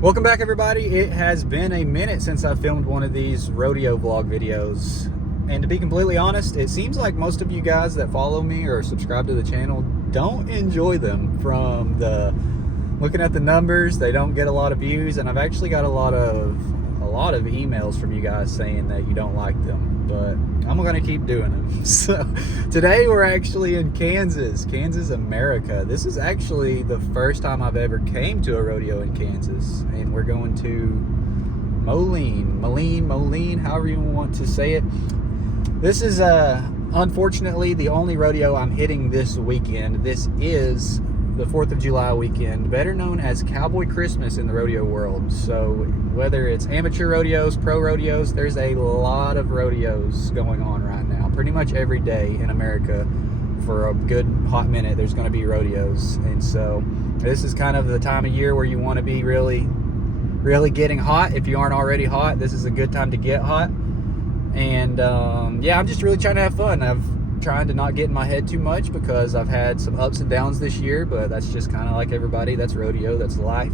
Welcome back, everybody. It has been a minute since I filmed one of these rodeo vlog videos, and to be completely honest, it seems like most of you guys that follow me or subscribe to the channel don't enjoy them. From the looking at the numbers, they don't get a lot of views, and I've actually got a lot of emails from you guys saying that you don't like them, but I'm gonna keep doing them. So today we're actually in Kansas, America. This is actually the first time I've ever came to a rodeo in Kansas, and we're going to Moline, however you want to say it. This is unfortunately the only rodeo I'm hitting this weekend. This is the 4th of July weekend, better known as Cowboy Christmas in the rodeo world. So whether it's amateur rodeos, pro rodeos, there's a lot of rodeos going on right now. Pretty much every day in America for a good hot minute there's going to be rodeos, and so this is kind of the time of year where you want to be really getting hot. If you aren't already hot, this is a good time to get hot. And yeah, I'm just really trying to have fun. I'm trying to not get in my head too much because I've had some ups and downs this year, but that's just kind of like everybody. That's rodeo, that's life.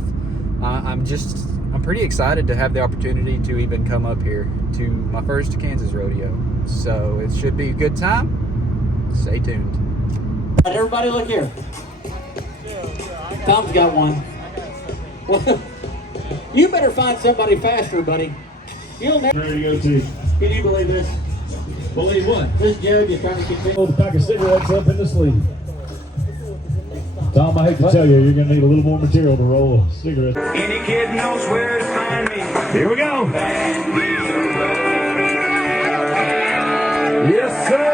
I'm pretty excited to have the opportunity to even come up here to my first Kansas rodeo. So it should be a good time. Stay tuned. Everybody look here. Tom's got one. Well, you better find somebody faster, buddy. You'll never. Ready to go to. Can you believe this? Believe what? This Joe just trying to keep it. Hold the pack of cigarettes up in the sleeve. Tom, I hate to tell you, you're going to need a little more material to roll cigarettes. Any kid knows where to find me. Here we go. Yes, sir.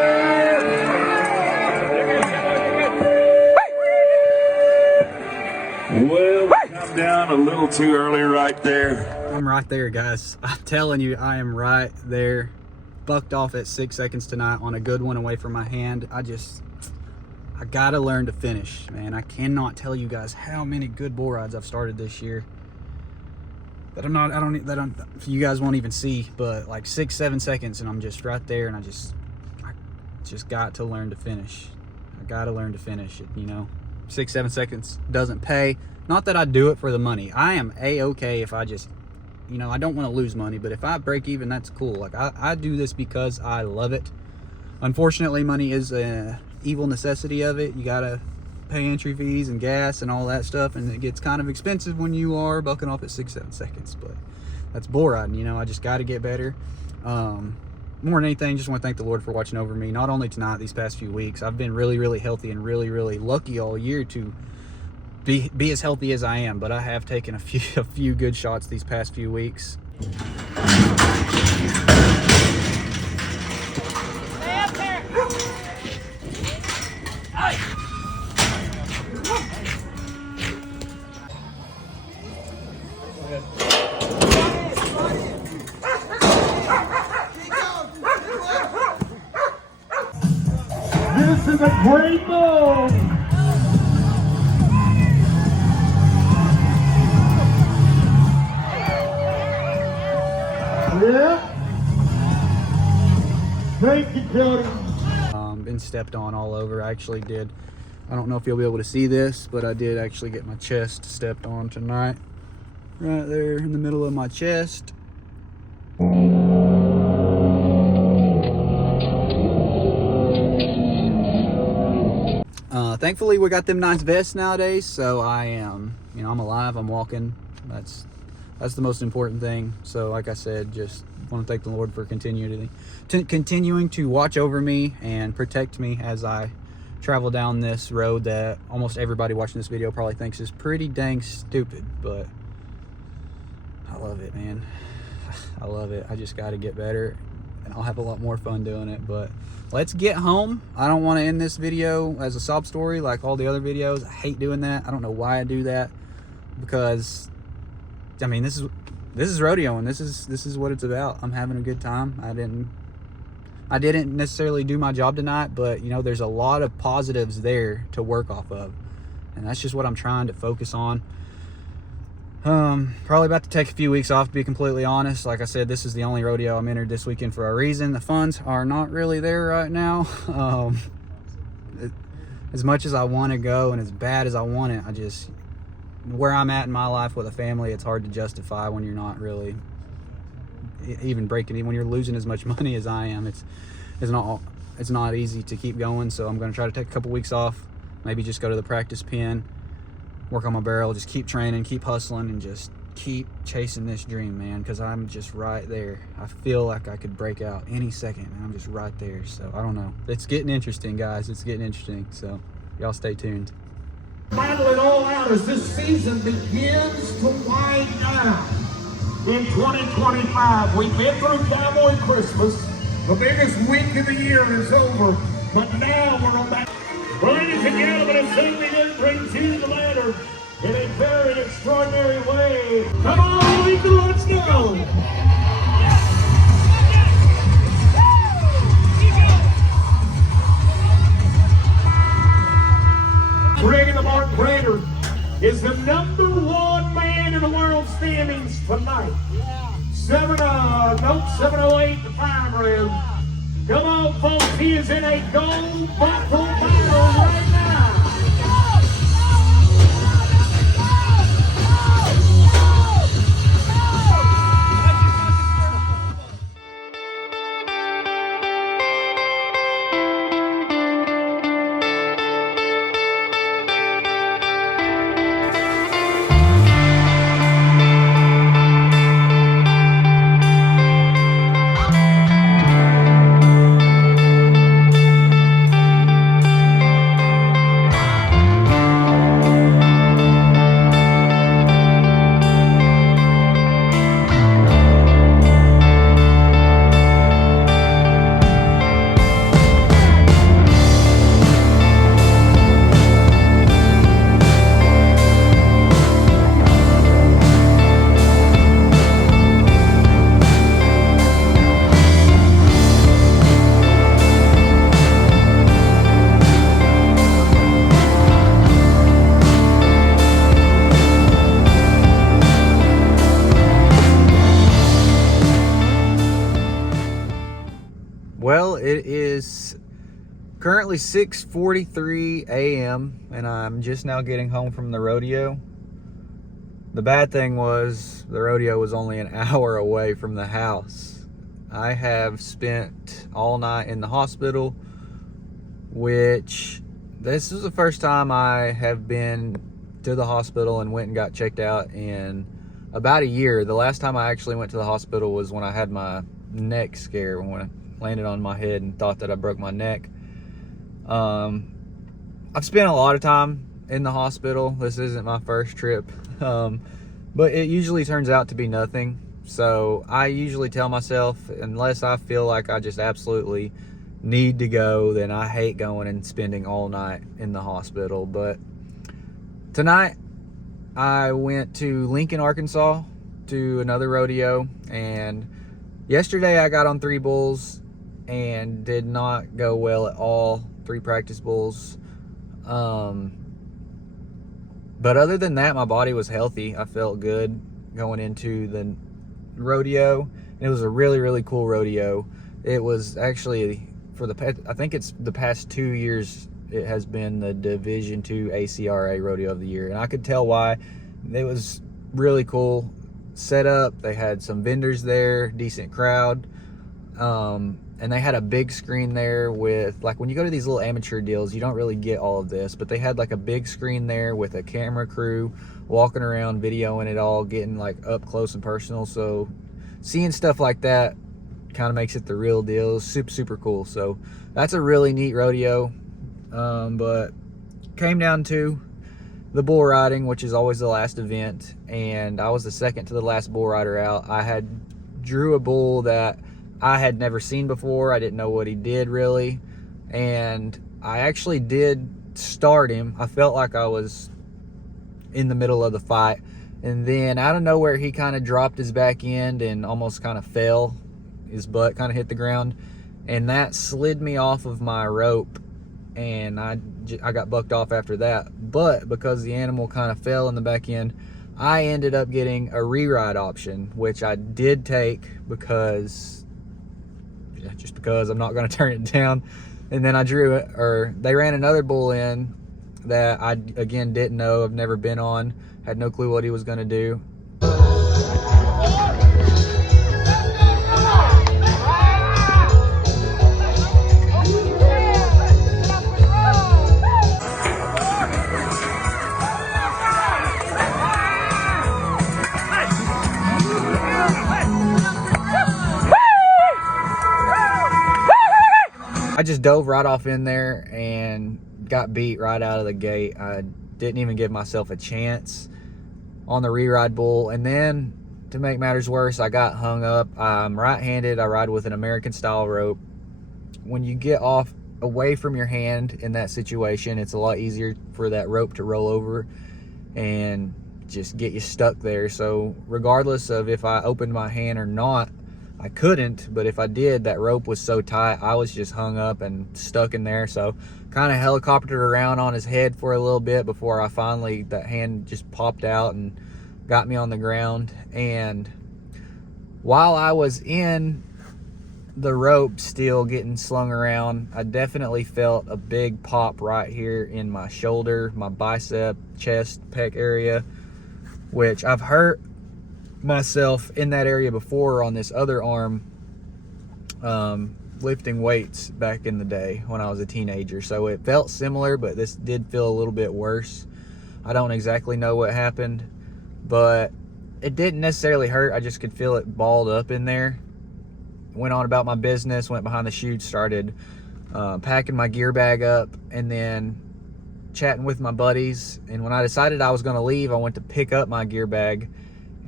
Well, come down a little too early right there. I'm right there, guys. I'm telling you, I am right there. Bucked off at 6 seconds tonight on a good one away from my hand. I gotta learn to finish, man. I cannot tell you guys how many good bull rides I've started this year that you guys won't even see, but like 6-7 seconds and I'm just right there, and I just got to learn to finish. I gotta learn to finish it, you know. 6-7 seconds doesn't pay. Not that I do it for the money. I am a-okay if I just, you know, I don't want to lose money, but if I break even, that's cool. Like I do this because I love it. Unfortunately, money is a evil necessity of it. You gotta pay entry fees and gas and all that stuff, and it gets kind of expensive when you are bucking off at 6-7 seconds. But that's bull riding, you know. I just got to get better. More than anything, just want to thank the Lord for watching over me, not only tonight, these past few weeks. I've been really healthy and really lucky all year to be as healthy as I am, but I have taken a few good shots these past few weeks. This is a great move. Yeah. Thank you, Cody. Been stepped on all over. I actually did. I don't know if you'll be able to see this, but I did actually get my chest stepped on tonight. Right there in the middle of my chest. Thankfully, we got them nice vests nowadays, so I am, you know, I'm alive, I'm walking. That's the most important thing. So like I said, just want to thank the Lord for continuing to watch over me and protect me as I travel down this road that almost everybody watching this video probably thinks is pretty dang stupid, but I love it, man. I love it. I just got to get better, and I'll have a lot more fun doing it. But let's get home. I don't want to end this video as a sob story like all the other videos. I hate doing that. I don't know why I do that, because I mean, this is rodeo, and this is what it's about. I'm having a good time. I didn't necessarily do my job tonight, but you know, there's a lot of positives there to work off of, and that's just what I'm trying to focus on. Probably about to take a few weeks off, to be completely honest. Like I said, this is the only rodeo I'm entered this weekend for a reason. The funds are not really there right now. As much as I want to go and as bad as I want it, where I'm at in my life with a family, it's hard to justify when you're not really even breaking even. When you're losing as much money as I am, it's not easy to keep going. So I'm going to try to take a couple weeks off, maybe just go to the practice pen, work on my barrel, just keep training, keep hustling, and just keep chasing this dream, man, because I'm just right there. I feel like I could break out any second, and I'm just right there. So I don't know. It's getting interesting, guys. It's getting interesting. So y'all stay tuned. Battle it all out as this season begins to wind down. In 2025, we've been through Cowboy Christmas. The biggest week of the year is over, but now we're on that. Well, ladies and gentlemen, it certainly did bring to the ladder in a very extraordinary way. Come on, Lincoln, let's go. Bringing the Mark Prater is the #1 man in the world standings tonight. 708 the time room. Come on, folks, he is in a gold buckle battle right now. Well, it is currently 6:43 a.m. and I'm just now getting home from the rodeo. The bad thing was the rodeo was only an hour away from the house. I have spent all night in the hospital, which this is the first time I have been to the hospital and went and got checked out in about a year. The last time I actually went to the hospital was when I had my neck scare, when I landed on my head and thought that I broke my neck. I've spent a lot of time in the hospital. This isn't my first trip, but it usually turns out to be nothing. So I usually tell myself, unless I feel like I just absolutely need to go, then I hate going and spending all night in the hospital. But tonight I went to Lincoln, Arkansas to another rodeo, and yesterday I got on 3 bulls and did not go well at all. 3 practice bulls. But other than that, my body was healthy. I felt good going into the rodeo. It was a really, really cool rodeo. It was actually, I think it's the past 2 years, it has been the Division II ACRA Rodeo of the Year. And I could tell why. It was really cool setup. They had some vendors there, decent crowd. And they had a big screen there with, like, when you go to these little amateur deals, you don't really get all of this, but they had like a big screen there with a camera crew walking around, videoing it all, getting like up close and personal. So seeing stuff like that kind of makes it the real deal. Super, super cool. So that's a really neat rodeo. But came down to the bull riding, which is always the last event, and I was the second to the last bull rider out. I had drew a bull that I had never seen before. I didn't know what he did really, and I actually did start him. I felt like I was in the middle of the fight, and then out of nowhere he kind of dropped his back end and almost kind of fell. His butt kind of hit the ground, and that slid me off of my rope, and I got bucked off after that. But because the animal kind of fell in the back end, I ended up getting a re-ride option, which I did take because I'm not going to turn it down. And then I drew it, or they ran another bull in, that I, again, didn't know. I've never been on, had no clue what he was going to do. I just dove right off in there and got beat right out of the gate. I didn't even give myself a chance on the re-ride bull. And then, to make matters worse, I got hung up. I'm right-handed. I ride with an American style rope. When you get off away from your hand in that situation, it's a lot easier for that rope to roll over and just get you stuck there. So regardless of if I opened my hand or not, I couldn't, but if I did, that rope was so tight, I was just hung up and stuck in there. So kind of helicoptered around on his head for a little bit before I finally, that hand just popped out and got me on the ground. And while I was in the rope still getting slung around, I definitely felt a big pop right here in my shoulder, my bicep, chest, pec area, which I've hurt myself in that area before on this other arm, lifting weights back in the day when I was a teenager. So it felt similar, but this did feel a little bit worse. I don't exactly know what happened, but it didn't necessarily hurt. I just could feel it balled up in there. Went on about my business, went behind the chute, started packing my gear bag up, and then chatting with my buddies. And when I decided I was going to leave, I went to pick up my gear bag,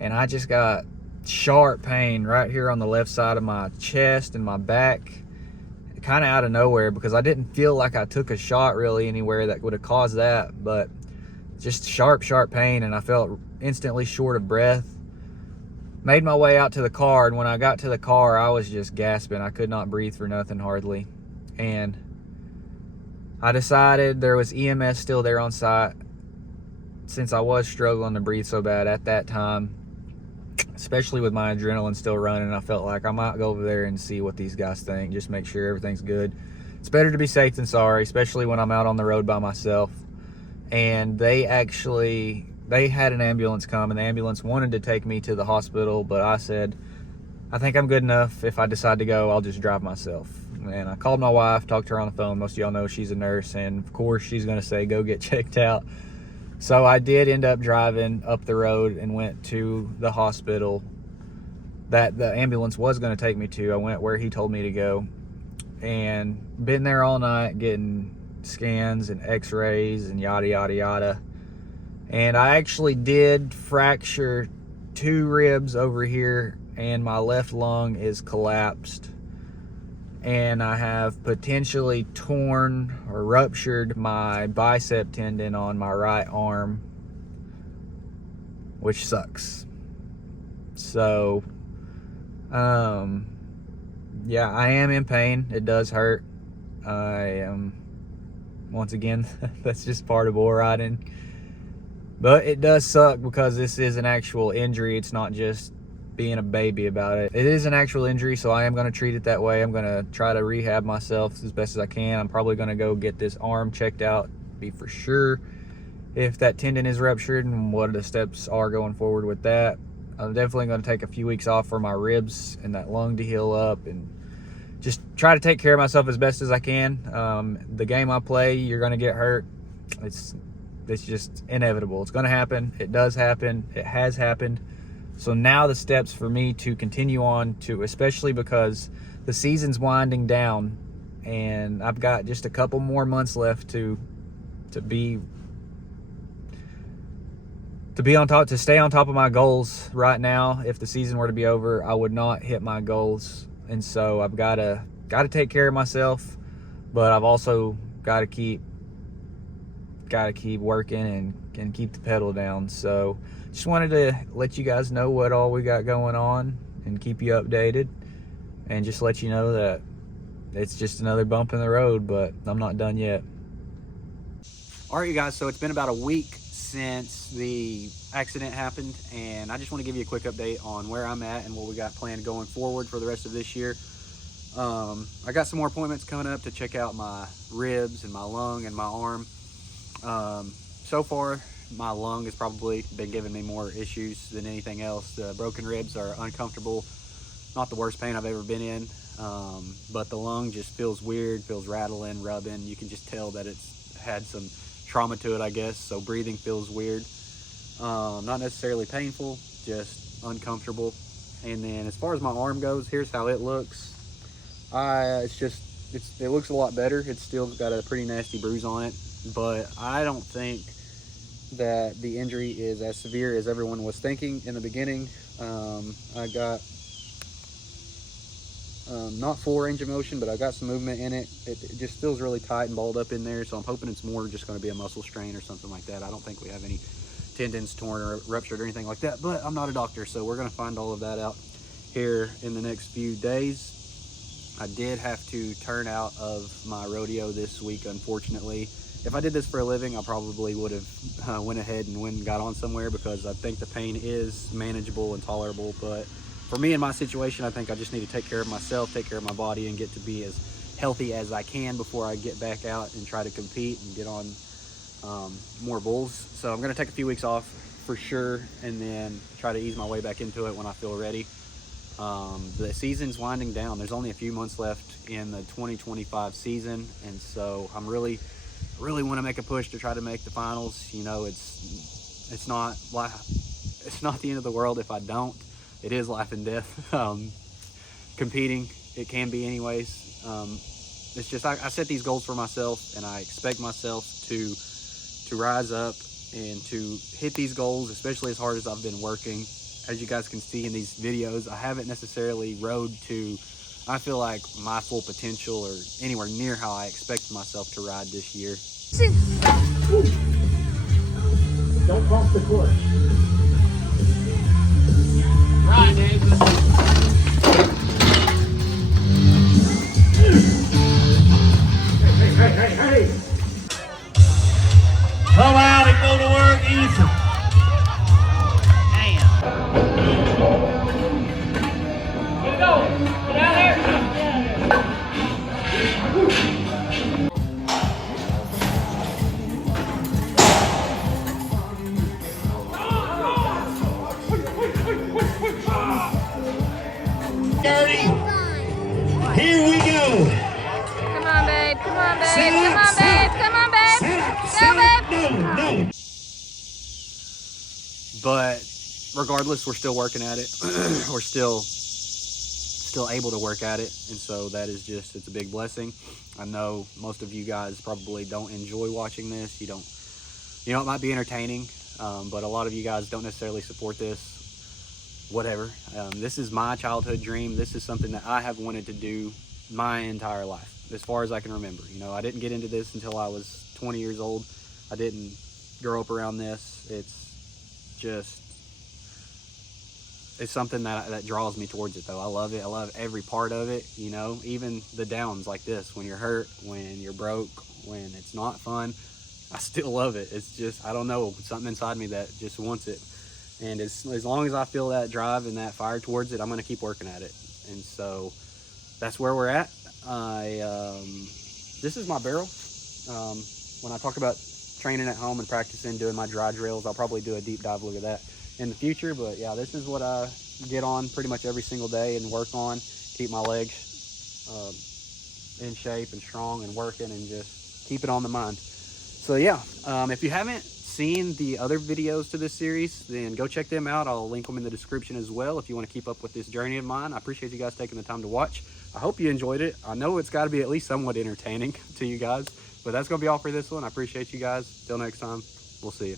and I just got sharp pain right here on the left side of my chest and my back, kind of out of nowhere, because I didn't feel like I took a shot really anywhere that would have caused that, but just sharp pain, and I felt instantly short of breath. Made my way out to the car, and when I got to the car, I was just gasping. I could not breathe for nothing hardly. And I decided there was EMS still there on site, since I was struggling to breathe so bad at that time, especially with my adrenaline still running. I felt like I might go over there and see what these guys think, just make sure everything's good. It's better to be safe than sorry, especially when I'm out on the road by myself. And they had an ambulance come, and the ambulance wanted to take me to the hospital, but I said, I think I'm good enough. If I decide to go, I'll just drive myself. And I called my wife, talked to her on the phone. Most of y'all know she's a nurse, and of course she's going to say, go get checked out. So I did end up driving up the road and went to the hospital that the ambulance was going to take me to. I went where he told me to go, and been there all night getting scans and x-rays and yada yada yada. And I actually did fracture 2 ribs over here, and my left lung is collapsed, and I have potentially torn or ruptured my bicep tendon on my right arm, which sucks. So yeah, I am in pain. It does hurt. I am, once again, that's just part of bull riding. But it does suck because this is an actual injury. It's not just being a baby about it. It is an actual injury, so I am going to treat it that way. I'm going to try to rehab myself as best as I can. I'm probably going to go get this arm checked out, be for sure if that tendon is ruptured and what the steps are going forward with that. I'm definitely going to take a few weeks off for my ribs and that lung to heal up, and just try to take care of myself as best as I can. The game I play, you're going to get hurt. It's just inevitable. It's going to happen. It does happen. It has happened. So now the steps for me to continue on to, especially because the season's winding down and I've got just a couple more months left to be on top, to stay on top of my goals. Right now, if the season were to be over, I would not hit my goals. And so I've got to take care of myself, but I've also got to keep working and keep the pedal down. So just wanted to let you guys know what all we got going on and keep you updated, and just let you know that it's just another bump in the road, but I'm not done yet. All right, you guys, so it's been about a week since the accident happened, and I just want to give you a quick update on where I'm at and what we got planned going forward for the rest of this year. I got some more appointments coming up to check out my ribs and my lung and my arm. So far, my lung has probably been giving me more issues than anything else. The broken ribs are uncomfortable, not the worst pain I've ever been in, but the lung just feels weird, feels rattling, rubbing. You can just tell that it's had some trauma to it, I guess, so breathing feels weird. Not necessarily painful, just uncomfortable. And then as far as my arm goes, here's how it looks. It looks a lot better. It's still got a pretty nasty bruise on it, but I don't think that the injury is as severe as everyone was thinking in the beginning. I got not full range of motion, but I got some movement in it. It just feels really tight and balled up in there, so I'm hoping it's more just going to be a muscle strain or something like that. I don't think we have any tendons torn or ruptured or anything like that, but I'm not a doctor, so we're going to find all of that out here in the next few days. I did have to turn out of my rodeo this week, unfortunately. If I did this for a living, I probably would have went ahead and went and got on somewhere, because I think the pain is manageable and tolerable. But for me in my situation, I think I just need to take care of myself, take care of my body, and get to be as healthy as I can before I get back out and try to compete and get on more bulls. So I'm going to take a few weeks off for sure, and then try to ease my way back into it when I feel ready. The season's winding down. There's only a few months left in the 2025 season, and so I'm really want to make a push to try to make the finals. You know, it's not the end of the world if I don't. It is life and death. Competing, it can be anyways. It's just I set these goals for myself, and I expect myself to rise up and to hit these goals, especially as hard as I've been working. As you guys can see in these videos, I haven't necessarily rode to, I feel like, my full potential or anywhere near how I expect myself to ride this year. Don't cross the course. Right, Davis. Hey. Come out and go to work easy. Get going. Get out there. Here we go. Come on, babe. Come on, babe. Come on, babe. Come on, babe. No, babe. No. But regardless, we're still working at it. We're still able to work at it, and so that is just, it's a big blessing. I know most of you guys probably don't enjoy watching this. You know, it might be entertaining, but a lot of you guys don't necessarily support this. Whatever. This is my childhood dream. This is something that I have wanted to do my entire life, as far as I can remember. You know, I didn't get into this until I was 20 years old. I didn't grow up around this. It's something that draws me towards it, though. I love it. I love every part of it, you know, even the downs like this, when you're hurt, when you're broke, when it's not fun. I still love it. It's just, I don't know, something inside me that just wants it. And as long as I feel that drive and that fire towards it, I'm going to keep working at it. And so that's where we're at. This is my barrel. When I talk about training at home and practicing, doing my dry drills, I'll probably do a deep dive look at that in the future. But yeah, this is what I get on pretty much every single day and work on, keep my legs in shape and strong and working, and just keep it on the mind. So yeah, if you haven't seen the other videos to this series, then go check them out. I'll link them in the description as well if you want to keep up with this journey of mine. I appreciate you guys taking the time to watch. I hope you enjoyed it. I know it's got to be at least somewhat entertaining to you guys, but that's going to be all for this one. I appreciate you guys. Till next time, we'll see you.